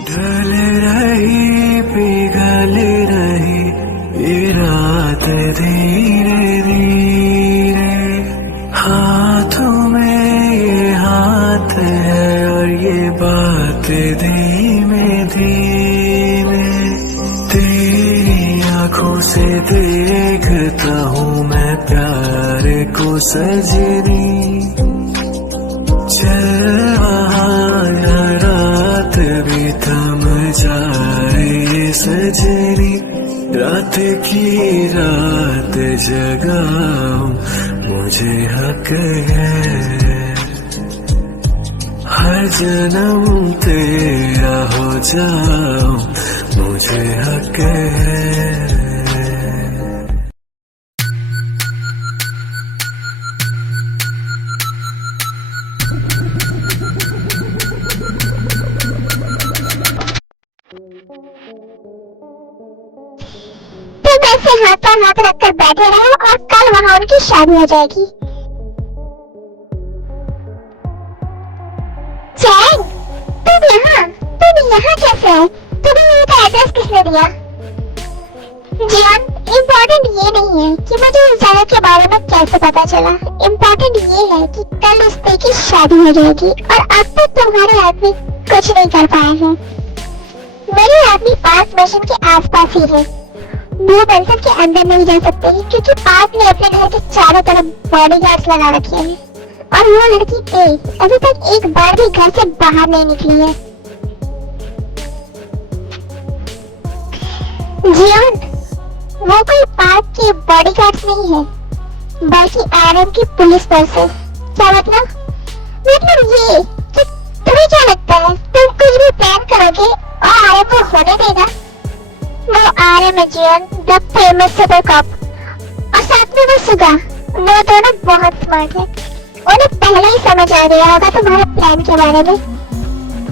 ढल रही पिघल रही ये रात धीरे धीरे, हाथों में ये हाथ है और ये बात धीमे धीमे। तेरी आंखों से देखता हूँ मैं प्यार को सजनी, चल वहाँ रात भी थम जाए सजनी। रात की रात जगाऊं मुझे हक है, हर जन्म तेरा हो जाऊं मुझे हक है। तुम ऐसे हाथों हाथ रखकर बैठे रहो और कल वहाँ उनकी शादी हो जाएगी। चैन, तुम यहाँ कैसे है? तुम्हें मेरा एड्रेस किसने दिया? जियान, इम्पोर्टेंट ये नहीं है कि मुझे उस जगह के बारे में कैसे पता चला। इम्पोर्टेंट ये है कि कल उस पे की शादी हो जाएगी और अब तक तुम्हारे आदमी कुछ नहीं कर पाए हैं। मेरे आदमी पार्क मिशन के आसपास ही है, वो मंजिल के अंदर नहीं जा सकते क्योंकि पार्क ने अपने घर के चारों तरफ बॉडीगार्ड्स लगा रखे हैं और वो लड़की तेज अभी तक एक बार भी घर से बाहर नहीं निकली है। जियान, वो कोई पार्क के बॉडीगार्ड्स नहीं है बल्कि आरएम की पुलिस फोर्सेस। क्या मतलब? मतलब ये कि तुम्हें क्या लगता है तुम कुछ भी प्लान करोगे और आरएम वो होने देगा? वो आरएम है जियान, द फेमस सुपर कॉप, और साथ में वो सुगा, वो दोनों बहुत स्मार्ट है। उन्हें पहले ही समझ आ गया होगा तुम्हारे प्लान के बारे में,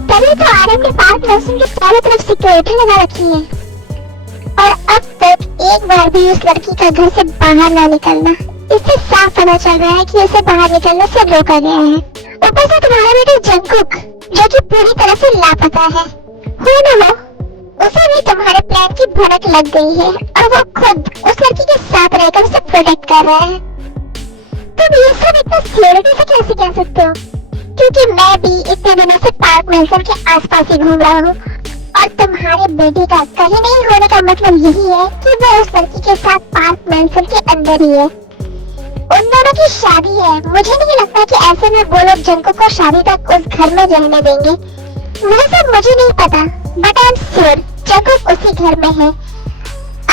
तभी तो आरएम ने पार्क मिशन के चारों तरफ सिक्योरिटी लगा रखी है और अब तक एक बार भी उस लड़की का घर से बाहर ना निकलना। इससे साफ पता चल रहा है कि उसे बाहर निकलने से रोका गया है। ऊपर से तुम्हारा बेटा जंगकुक जो कि पूरी तरह से लापता है, हो ना हो, उसे भी तुम्हारे प्लान की भनक लग गई है और वो खुद उस लड़की के साथ रहकर उसे प्रोटेक्ट कर रहा है। तुम ये सब इतना सिक्योरिटी से कैसे कह सकते हो? क्योंकि मैं भी इतने दिनों से पार्क मैंसन के आसपास ही घूम रहा हूँ और तुम्हारे बेटे का कहीं नहीं होने का मतलब यही है कि वो उस लड़की के साथ पार्क मैंसन के अंदर ही है। उन दोनों की शादी है। मुझे नहीं लगता कि ऐसे में वो लोग जंगकुक को शादी तक उस घर में रहने देंगे। वो सब मुझे नहीं पता, but I am sure Jungkook उसी घर में है।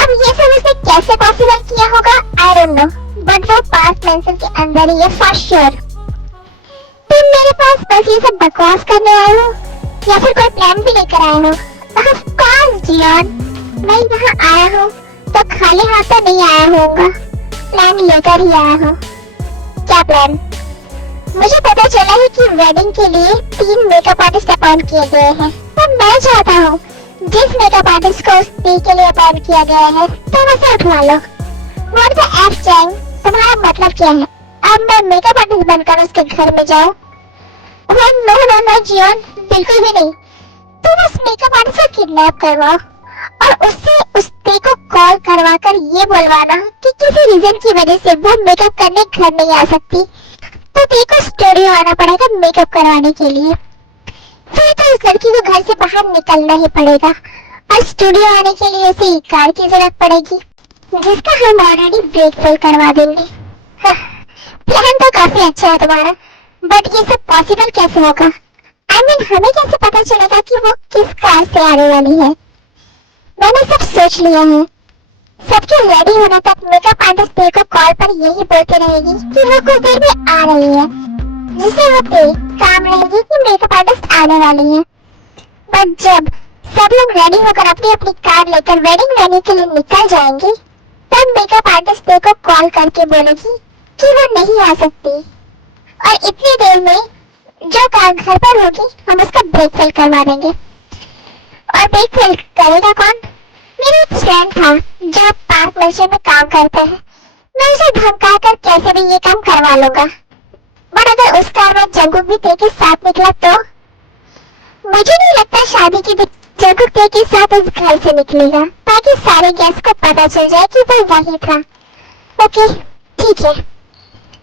अब ये सब उसने कैसे पॉसिबल किया होगा आई डोंट नो, बट वो पार्क मैंसन के अंदर ही है फॉर श्योर। तुम मेरे पास बस ये सब बकवास करने आए हो या फिर कोई प्लान भी लेकर आए हो? ऑफ कोर्स जियान, मैं यहाँ आया हूँ तो खाली हाथ तो नहीं आया होऊंगा, प्लान लेकर ही आया हूँ। क्या प्लान? मुझे पता चला है कि वेडिंग के लिए 3 मेकअप आर्टिस्ट अपॉइंट किए गए हैं, तो मैं चाहता हूँ जिस मेकअप आर्टिस्ट को उस डे के लिए अपॉइंट किया गया है तुम उसे उठवा लो। व्हाट द एफ चैंग, तुम्हारा मतलब क्या है? अब मैं मेकअप आर्टिस्ट बनकर उसके घर में जाऊँ? नो नो नो जियान, बिल्कुल भी नहीं। तुम उस मेकअप आर्टिस्ट को किडनैप करवाओ और उससे उस डे को कॉल करवा कर ये बोलवाना कि किसी रीजन की वजह से वो मेकअप करने घर नहीं आ सकती, तो डे को स्टूडियो आना पड़ेगा मेकअप करवाने के लिए। फिर तो उस लड़की को घर से बाहर निकलना ही पड़ेगा और स्टूडियो आने के लिए उसे एक कार की जरूरत पड़ेगी जिसका हम ऑलरेडी ब्रेक फेल करवा देंगे। प्लान तो काफी अच्छा है तुम्हारा, बट ये सब पॉसिबल कैसे होगा? आई मीन हमें कैसे पता चलेगा कि वो किस कार से आने वाली है? मैंने सब सोच लिया है। सबके रेडी होने तक मेकअप आर्टिस्ट डे को कॉल पर यही बोलते रहेगी कि वो कुछ देर में आ रही है, जिससे वो डे काम रहेगी कि मेकअप आर्टिस्ट आने वाली है। पर जब सब लोग रेडी होकर अपनी अपनी कार लेकर वेडिंग वेन्यू के लिए निकल जाएंगे, तब मेकअप आर्टिस्ट डे को कॉल करके बोलेगी कि वो नहीं आ सकती और इतनी देर में जो कार घर पर होगी हम उसका ब्रेक फेल करवा देंगे। और ब्रेक फेल करेगा कौन? मेरा एक फ्रेंड था जो पार्क मिशन में काम करते हैं, मैं उसे धमका कर कैसे भी ये काम करवा लूंगा। बट अगर उस कार में जंगकुक भी तेरे के साथ निकला तो मुझे नहीं लगता शादी की जंकुक डे के साथ उस घर से निकलेगा ताकि सारे गेस्ट को पता चल जाए कि वह वही था। ओके ठीक है,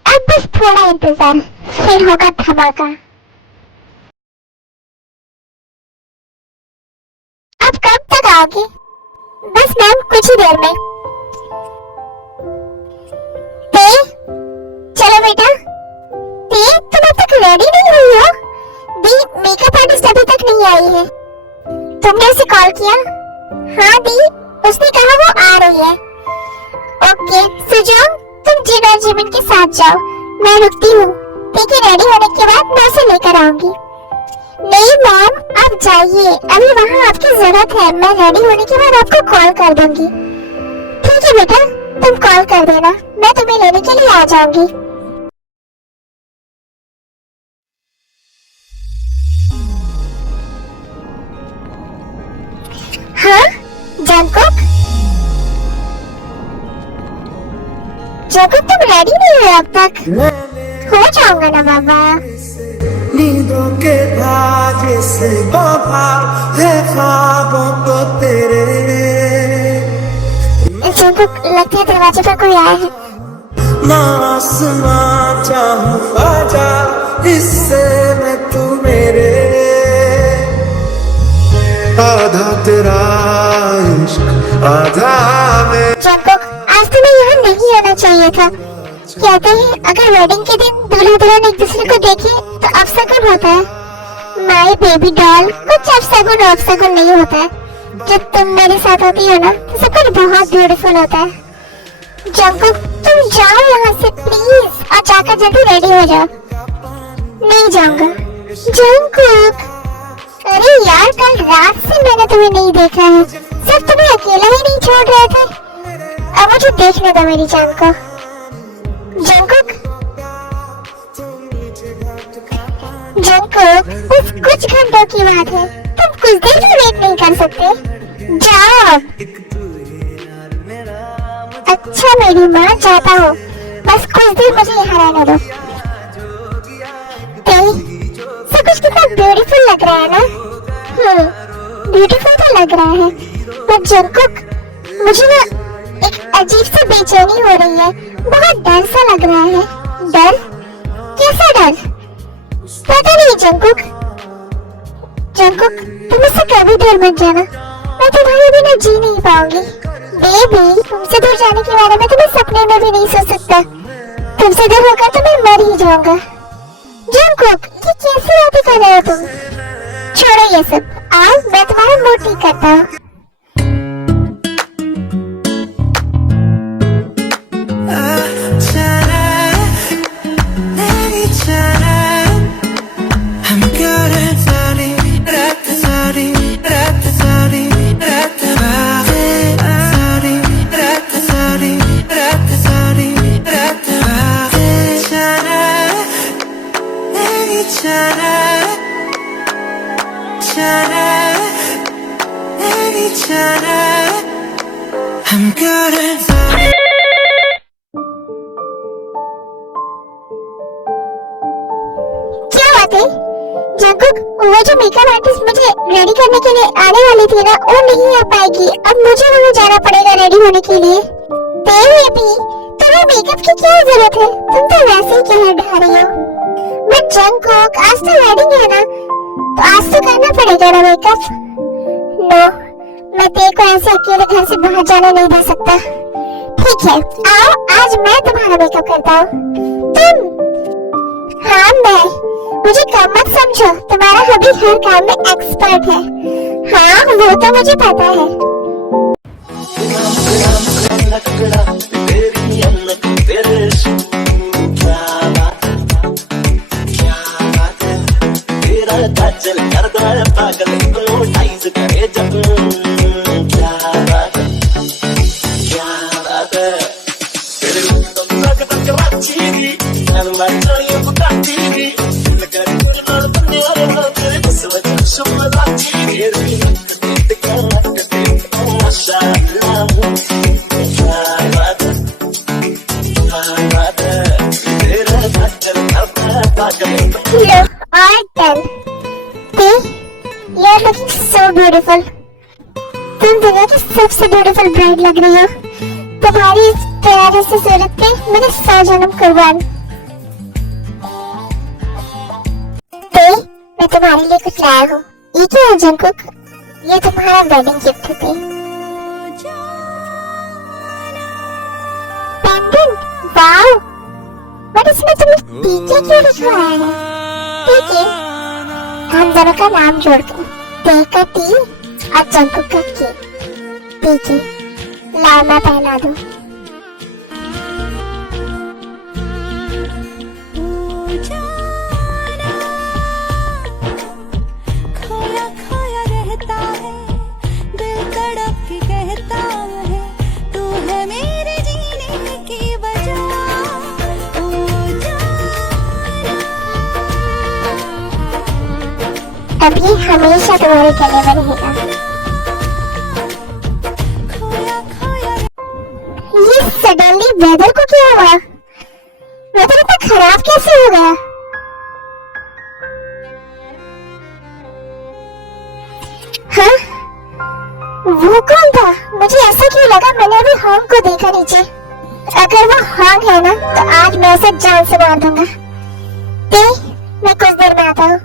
अब बस थोड़ा इंतजार, फिर होगा धमाका। अब कब तक आओगे? बस मैम कुछ ही देर में। ते, चलो बेटा। ते, तुम अब तक रेडी नहीं हुई हो? दी, मेकअप आर्टिस्ट अभी तक नहीं आई है। तुमने उसे कॉल किया? हाँ दी, उसने कहा वो आ रही है। ओके सुजोंग, तुम जिन और जिमिन के साथ जाओ, मैं रुकती हूँ। ठीक है, रेडी होने के बाद मैं उसे लेकर आऊंगी। नहीं मैम, आप जाइए, अभी वहाँ आपकी जरूरत है। मैं रेडी होने के बाद आपको कॉल कर दूंगी। ठीक है बेटा, तुम कॉल कर देना, मैं तुम्हें लेने के लिए आ जाऊंगी। हाँ जंकुक, जंकुक तुम रेडी नहीं हो अब तक? हो जाऊंगा ना बाबा। नींदों के धागे से बाबा है ख्वाबों को तेरे। जंकुक, लगता है दरवाजे पर कोई आया है। आसमां चाहूं आजा, इससे मैं तू मेरे। आधा तेरा इश्क आधा मैं। जंकुक, आज तुम्हें यहाँ नहीं आना चाहिए था। कहते हैं अगर वेडिंग के दिन दूल्हा दुल्हन एक दूसरे को देखे तो अपशगुन होता है। माय बेबी डॉल, कुछ अपशगुन नहीं होता है। जब तुम मेरे साथ होती हो ना तो सब कुछ बहुत ब्यूटीफुल होता है। जंकुक, तुम जाओ यहाँ से प्लीज, और जाकर जल्दी रेडी हो जाओ। नहीं जाऊंगा। जंकुक, अरे यार, कल रात से मैंने तुम्हें नहीं देखा है। सिर्फ तुम्हें अकेला ही नहीं छोड़ रहे थे। अब मुझे देखने दो मेरी जान को। जंकुक, जंकुक, बस कुछ घंटों की बात है, तुम कुछ देर भी वेट नहीं कर सकते? जाओ। अच्छा मेरी माँ, जाता हूँ, बस कुछ देर मुझे यहाँ रहने दो। सब कुछ कितना ब्यूटीफुल लग रहा है ना? ब्यूटीफुल तो लग रहा है, पर जंकुक, मुझे ना एक अजीब सी बेचैनी हो रही है। बहुत डर सा लग रहा है। डर? कैसा डर? पता नहीं जंकुक। जंकुक, तुम मुझसे कभी दूर मत जाना, मैं तुम्हारे बिना जी नहीं पाऊंगी। बेबी, तुमसे दूर जाने के बारे में तो मैं सपने में भी नहीं सोच सकता। तुमसे दूर होकर तो मैं मर ही जाऊंगा। जंकुक, ये कैसी बातें कर रहे हो तुम? छोड़ो ये सब, आओ मैं तुम्हारा मूड ठीक करता हूँ। जंकुक, वो जो मेकअप आर्टिस्ट मुझे रेडी करने के लिए आने वाली थी ना, वो नहीं आ पाएगी। अब मुझे वहाँ जाना पड़ेगा रेडी होने के लिए। बेबी, तुम्हें मेकअप की क्या जरूरत है? तुम तो वैसे ही कहर ढा रही हो। बट जंकुक, आज तो वेडिंग है ना, तो आज तो करना पड़ेगा ना मेकअप। नो, मैं तेरे को ऐसे अकेले घर से बाहर जाने नहीं दे सकता। ठीक है, आओ आज मैं तुम्हारा मेकअप करता हूँ। तुम? हाँ मैं। मुझे कम मत समझो, तुम्हारा हबी हर काम में एक्सपर्ट है। हाँ वो तो मुझे पता है। You are looking so beautiful. तुम दुनिया की सबसे ब्यूटीफुल ब्राइड लग रही हो। तुम्हारी इस प्यारी सी सूरत पे मेरे 100 जन्म कुर्बान। ते मैं तुम्हारे लिए कुछ लाया हूँ। ये क्या है जंगकुक? ये तुम्हारा वेडिंग गिफ्ट है। Pendant, wow. बट इसमें तुमने टीके क्यों लिखवाया है? टीके हम दोनों का नाम जोड़कर ते का टी और जंगकुक का के। टीके लाओ मैं पहना दूं। खोया खोया रहता है, दिल तड़प के कहता है, तू है मेरे जीने की वजह। अब ये हमेशा तुम्हारे गले में रहेगा। ये सडनली वेदर को क्या हुआ? वेदर इतना खराब कैसे हो गया? हाँ? वो कौन था? मुझे ऐसा क्यों लगा मैंने अभी हॉन्ग को देखा नीचे। अगर वो हॉन्ग है ना तो आज मैं उसे जान से मार दूंगा। ते, मैं कुछ देर में आता हूँ।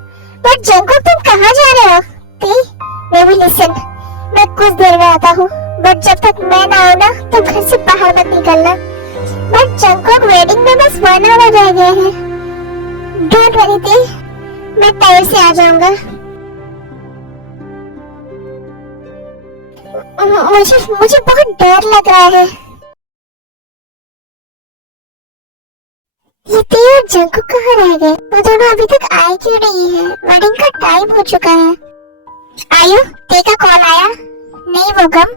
बट जंगकुक तुम कहाँ जा रहे हो? ते, मैं भी लिसन। मैं कुछ देर में आता हूँ। बट जब तक मैं ना आऊँ ना तो घर से बाहर मत निकलना। बट जंगकुक वेडिंग में बस 1 आवर रह गया है। डोंट वरी ते, मैं टाइम से आ जाऊंगा। मुझे बहुत डर लग रहा है। ये ते और जंगकुक कहाँ रह गए? वो दोनों अभी तक आए क्यों नहीं है? वेडिंग का टाइम हो चुका है। आयु, ते का कॉल आया? नहीं वो गम।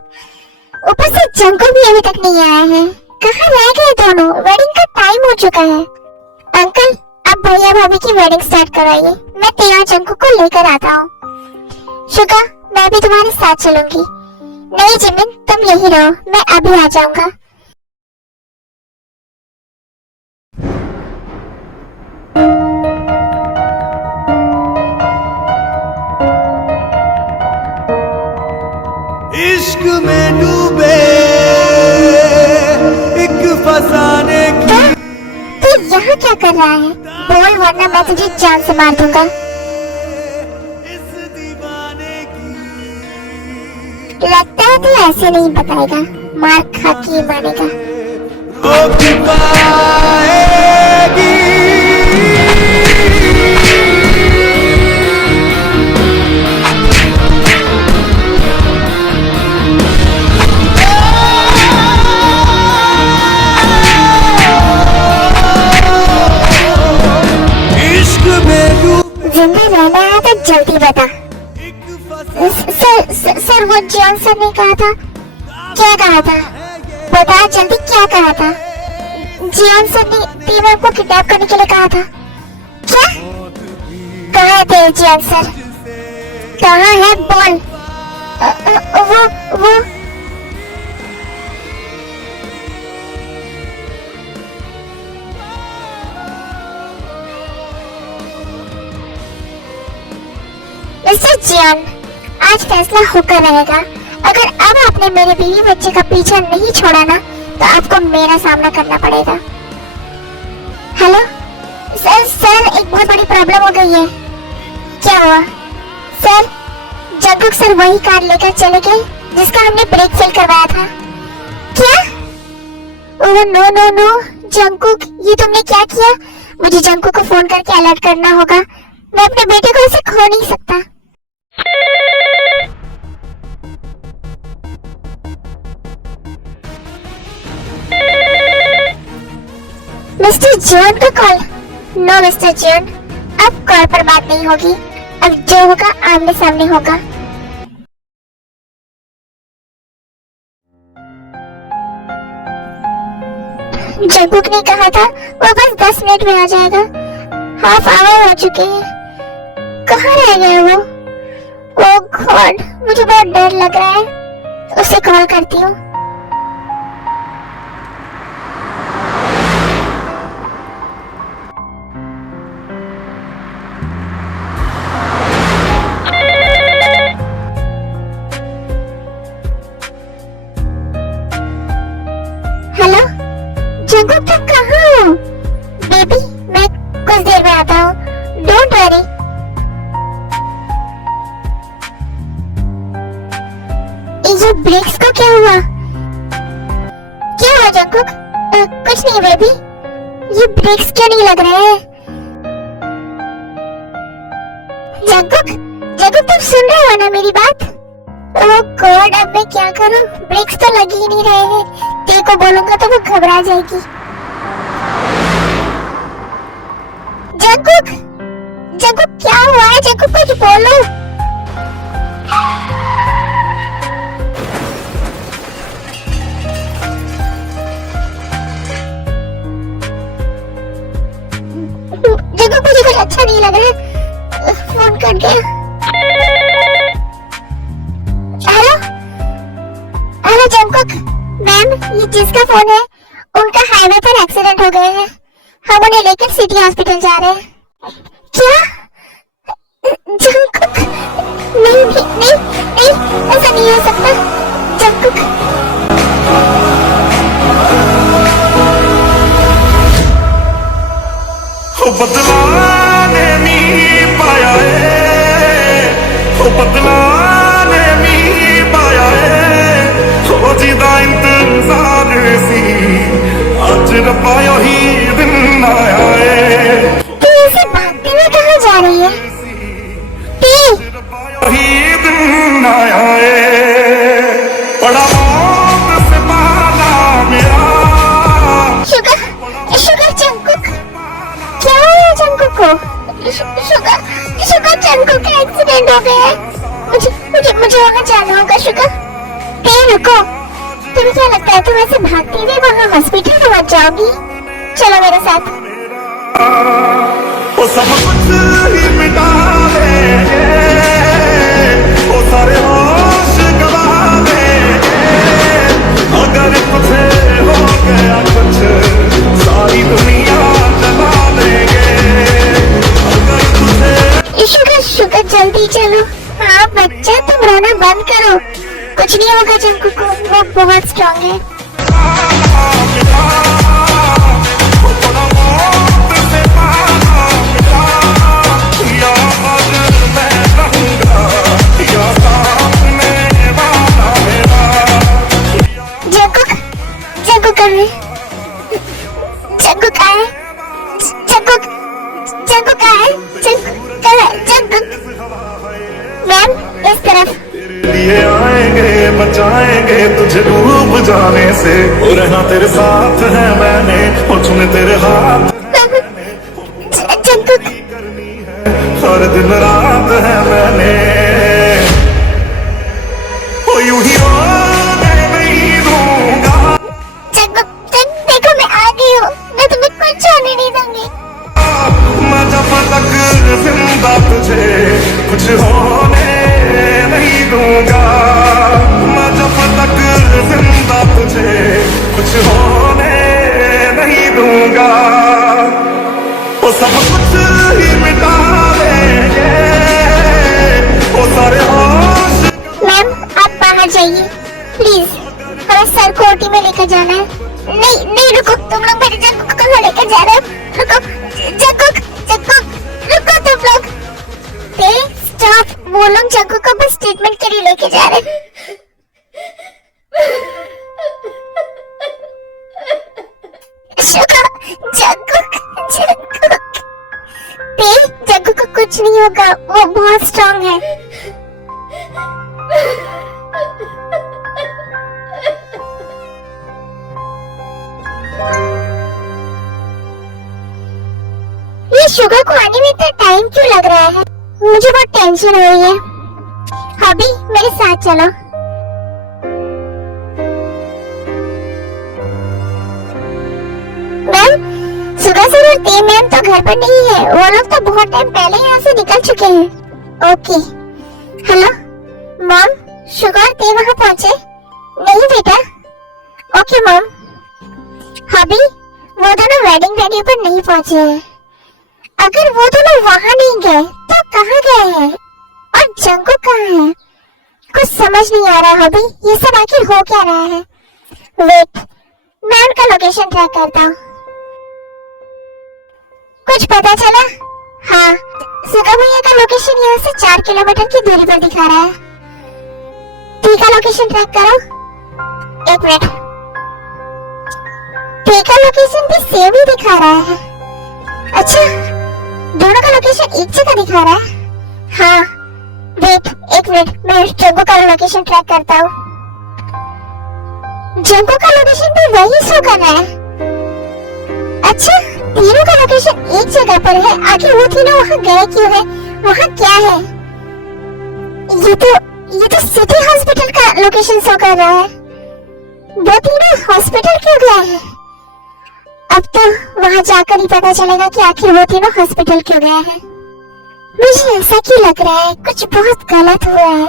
ऊपर से जंगकुक भी अभी तक नहीं आया है। कहाँ रह गए दोनों? वेडिंग का टाइम हो चुका है। अंकल, अब भैया भाभी की वेडिंग स्टार्ट कराइए। मैं ते और जंगकुक को लेकर आता हूँ। शुगा, मैं भी तुम्हारे साथ चलूंगी। नहीं जिमिन, तुम यहीं रहो, मैं अभी आ जाऊंगा। इश्क में डूबे एक फसाने की। तू यहाँ क्या कर रहा है? बोल वरना मैं तुझे जान से मार दूंगा। इस दीवाने की लगता है तू ऐसे नहीं बताएगा, मार खा के मानेगा। रोक पाएगी। जिंदा रहना है तो जल्दी बता। सर वो जॉनसन ने कहा था। क्या कहा था? बता जल्दी, क्या कहा था? जॉनसन ने टीम को किडनैप करने के लिए कहा था। क्या कहा थे जॉनसन? कहाँ है बोल। वो मिस्टर जियान, आज फैसला होकर रहेगा। अगर अब आपने मेरे बीवी बच्चे का पीछा नहीं छोड़ा ना तो आपको मेरा सामना करना पड़ेगा। हेलो सर, एक बहुत बड़ी प्रॉब्लम हो गई है। क्या हुआ? सर, जंगकुक सर वही कार लेकर चले गए जिसका हमने ब्रेक फेल करवाया था। क्या? ओह नो, जंगकुक, ये तुमने क्या किया? मुझे जंगकुक को फोन करके अलर्ट करना होगा। मैं अपने बेटे को ऐसे खो नहीं सकता। मिस्टर जॉन का कॉल। नो मिस्टर जॉन, अब कॉल पर बात नहीं होगी। अब जो होगा आमने सामने होगा। जंगकुक ने कहा था वो बस 10 मिनट में आ जाएगा। हाफ आवर हो चुके हैं। कहाँ रह गए वो? ओह गॉड, मुझे बहुत डर लग रहा है। उसे कॉल करती हूँ। ये ब्रेक्स को क्या हुआ? क्या हुआ जंकुक? कुछ नहीं बेबी, ये ब्रेक्स क्यों नहीं लग रहे हैं? जंकुक, जंकुक तुम सुन रहे हो ना मेरी बात? ओह गॉड, अब मैं क्या करूं? ब्रेक्स तो लग ही नहीं रहे हैं। तेरे को बोलूंगा तो वो घबरा जाएगी। जंकुक, जंकुक क्या हुआ है? जंकुक कुछ बोलो। जंकुक मुझे कुछ अच्छा नहीं लग रहा। फोन कट गया। हेलो हेलो जंकुक मैम, ये जिसका फोन है उनका हाईवे पर एक्सीडेंट हो गया है। हम उन्हें लेकर सिटी हॉस्पिटल जा रहे हैं। क्या? जंकुक नहीं नहीं नहीं नहीं, ऐसा नहीं हो सकता। जंकुक बदला ने नी पाया बदला ने नी पाया जिदा इंतजार सी अज रब्बा ही दिन आया है। तू ऐसे भागते हुए कहाँ जा रही है? ही दिन आया है, बड़ा मौत से पाला मेरा। शुगर शुगर जंकुक क्या हुआ जंकुक को? शुगर शुगर जंकुक का एक्सीडेंट हो गया है। मुझे मुझे मुझे वहाँ जाना होगा। शुगर रुको, तुम्हें क्या लगता है तुम ऐसे भागती हुई वहाँ हॉस्पिटल पहुँच जाओगी? चलो मेरे साथ। वो सब कुछ ही मिटा देंगे, वो सारे होश गवा देंगे। अगर तुझे हो गया कुछ सारी दुनिया जला देंगे। अगर तुझे शुगर शुगर जल्दी चलो। हाँ बच्चा, तुम रोना बंद करो। कुछ नहीं होगा जंकुक को, वो बहुत स्ट्रांग है। जंकुक जंकुक आए, जंकुक आए, जंकुक जंकुक आए, जंकुक मैम इस तरफ। लिए आएंगे बचाएंगे तुझे डूब जाने से, वो रहना तेरे साथ है मैंने, वो चुने तेरे हाथ जंकुक हर दिन रात है मैंने। वो यूं ही होने नहीं दूंगा। जंकुक देखो मैं आ गई हूँ, मैं तुम्हें कुछ होने नहीं दूंगी। मैं जब तक जिंदा तुझे कुछ होने नहीं दूंगा। मैं जब तक जिंदा तुझे कुछ होने नहीं दूंगा। वो सब कुछ ही मिटा देंगे, वो सारे होश। मैम आप बाहर जाइए प्लीज, हमें सर को ओटी में लेकर जाना है। नहीं नहीं रुको, तुम लोग मेरे जंकुक को लेकर जा रहे हो। रुको जंकुक, जंकुक रुको तुम लोग। स्टॉप, वो लोग जंकुक को बस ट्रीटमेंट के लिए लेके जा रहे हैं। जंकुक जंकुक जंकुक को कुछ नहीं होगा, वो बहुत स्ट्रांग है। ये शुगर को आने में इतना टाइम क्यों लग रहा है? मुझे बहुत टेंशन हो रही है। हबी मेरे साथ चलो। मैम सुबह से ते मैम तो घर पर नहीं है, वो लोग तो बहुत टाइम पहले यहाँ से निकल चुके हैं। ओके हेलो मॉम, शुगर ते वहाँ पहुँचे? नहीं बेटा। Okay mom. हबी वो दोनों वेडिंग वेन्यू पर नहीं पहुँचे हैं। अगर वो दोनों वहाँ नहीं गए तो कहाँ गए हैं? और जंकुक कहाँ है? कुछ समझ नहीं आ रहा हबी, ये सब आखिर हो क्या रहा है? वेट, मैं उनका लोकेशन ट्रैक करता हूँ। कुछ पता चला? हाँ, सुगा भैया का लोकेशन यहाँ से 4 किलोमीटर की दूरी पर दिखा रहा है। टी का लोकेशन ट्रैक करो। एक मिनट, टी का लोकेशन भी सेम ही दिखा रहा है। अच्छा, दोनों का लोकेशन एक जगह दिखा रहा है। हाँ वेट एक मिनट, मैं जंगू का लोकेशन ट्रैक करता हूँ। जंगू का लोकेशन भी वही शो कर रहा है। अच्छा, तीनों का लोकेशन एक जगह पर है, आखिर वो तीनों वहाँ गए क्यों है? वहाँ क्या है? ये तो सिटी हॉस्पिटल का लोकेशन शो कर रहा है। वो तीनों हॉस्पिटल क्यों गए हैं? अब तो वहाँ जाकर ही पता चलेगा कि आखिर वो तीनों हॉस्पिटल क्यों गए हैं। मुझे ऐसा क्यों लग रहा है कुछ बहुत गलत हुआ है।